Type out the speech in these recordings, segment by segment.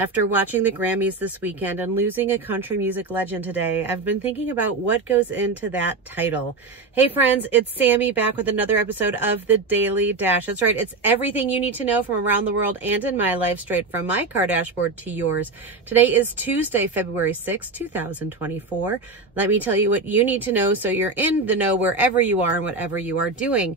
After watching the Grammys this weekend and losing a country music legend today, I've been thinking about what goes into that title. Hey friends, it's Sammy back with another episode of The Daily Dash. That's right, it's everything you need to know from around the world and in my life, straight from my car dashboard to yours. Today is Tuesday, February 6, 2024. Let me tell you what you need to know so you're in the know wherever you are and whatever you are doing.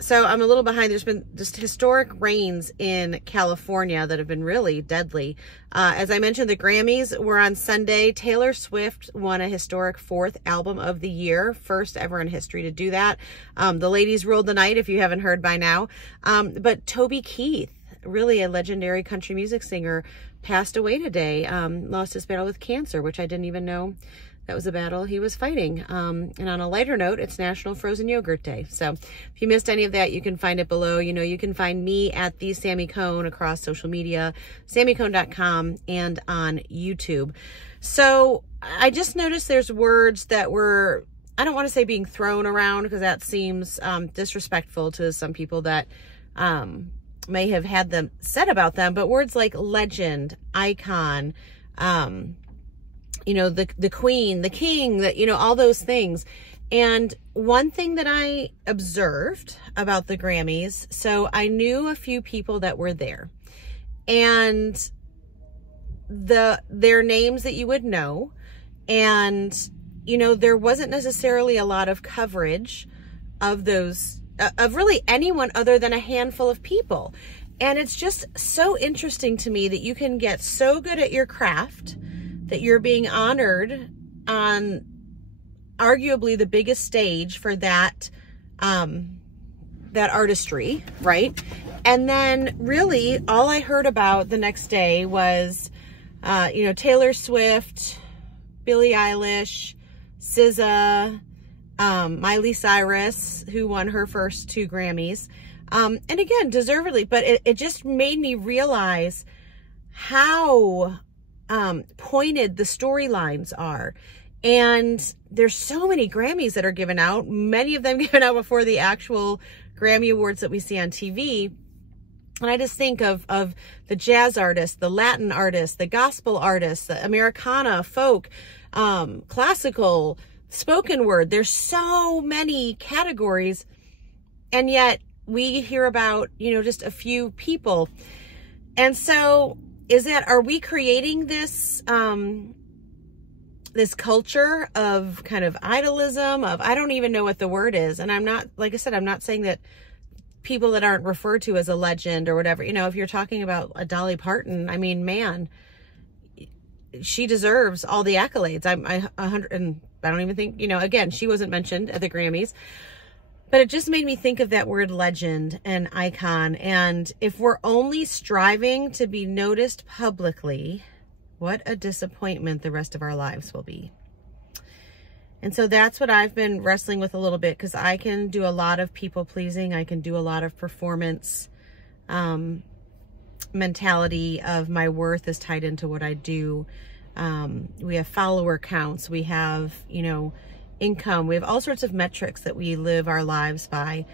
So I'm a little behind. There's been just historic rains in California that have been really deadly. As I mentioned, the Grammys were on Sunday. Taylor Swift won a historic 4th album of the year, first ever in history to do that. The ladies ruled the night, if you haven't heard by now. But Toby Keith, really a legendary country music singer, passed away today. Lost his battle with cancer, which I didn't even know that was a battle he was fighting. And on a lighter note, it's National Frozen Yogurt Day. So if you missed any of that, you can find it below. You know, you can find me at the Sammy Cone across social media, sammycone.com, and on YouTube. So I just noticed there's words that were, I don't want to say being thrown around because that seems disrespectful to some people that may have had them said about them, but words like legend, icon, you know, the queen, the king, that, you know, all those things. And one thing that I observed about the Grammys, so I knew a few people that were there, and their names that you would know. And, you know, there wasn't necessarily a lot of coverage of those, of really anyone other than a handful of people. And it's just so interesting to me that you can get so good at your craft that you're being honored on arguably the biggest stage for that, that artistry, right? And then really all I heard about the next day was, you know, Taylor Swift, Billie Eilish, SZA, Miley Cyrus, who won her first 2 Grammys. And again, deservedly, but it just made me realize how pointed the storylines are. And there's so many Grammys that are given out, many of them given out before the actual Grammy Awards that we see on TV. And I just think of the jazz artists, the Latin artists, the gospel artists, the Americana, folk, classical, spoken word. There's so many categories, and yet we hear about, you know, just a few people. And so are we creating this, this culture of kind of idolism, of, I don't even know what the word is. And I'm not, like I said, I'm not saying that people that aren't referred to as a legend or whatever, you know, if you're talking about a Dolly Parton, I mean, man, she deserves all the accolades. I don't even think, you know, again, she wasn't mentioned at the Grammys. But it just made me think of that word legend and icon. And if we're only striving to be noticed publicly, what a disappointment the rest of our lives will be. And so that's what I've been wrestling with a little bit, because I can do a lot of people pleasing. I can do a lot of performance mentality of my worth is tied into what I do. We have follower counts. We have, you know, income. We have all sorts of metrics that we live our lives by.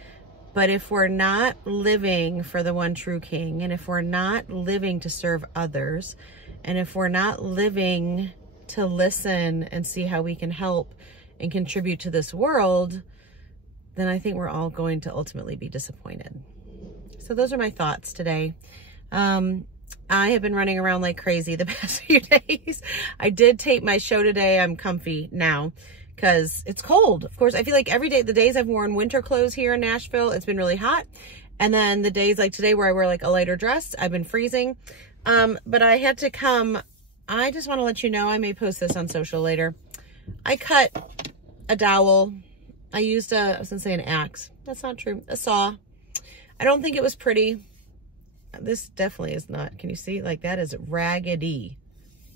But if we're not living for the one true king, and if we're not living to serve others, and if we're not living to listen and see how we can help and contribute to this world, then I think we're all going to ultimately be disappointed. So those are my thoughts today. I have been running around like crazy the past few days. I did tape my show today. I'm comfy now because it's cold. Of course, I feel like every day, the days I've worn winter clothes here in Nashville, it's been really hot. And then the days like today where I wear like a lighter dress, I've been freezing. But I had to come. I just want to let you know, I may post this on social later. I cut a dowel. I used I was gonna say an axe. That's not true. A saw. I don't think it was pretty. This definitely is not. Can you see? Like, that is raggedy.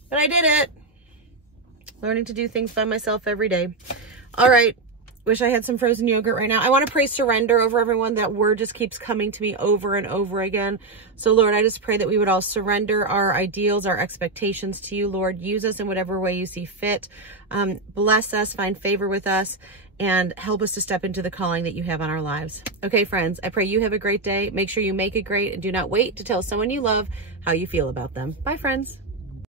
But I did it. Learning to do things by myself every day. All right. Wish I had some frozen yogurt right now. I want to pray surrender over everyone. That word just keeps coming to me over and over again. So Lord, I just pray that we would all surrender our ideals, our expectations to you, Lord. Use us in whatever way you see fit. Bless us, find favor with us, and help us to step into the calling that you have on our lives. Okay, friends, I pray you have a great day. Make sure you make it great, and do not wait to tell someone you love how you feel about them. Bye, friends.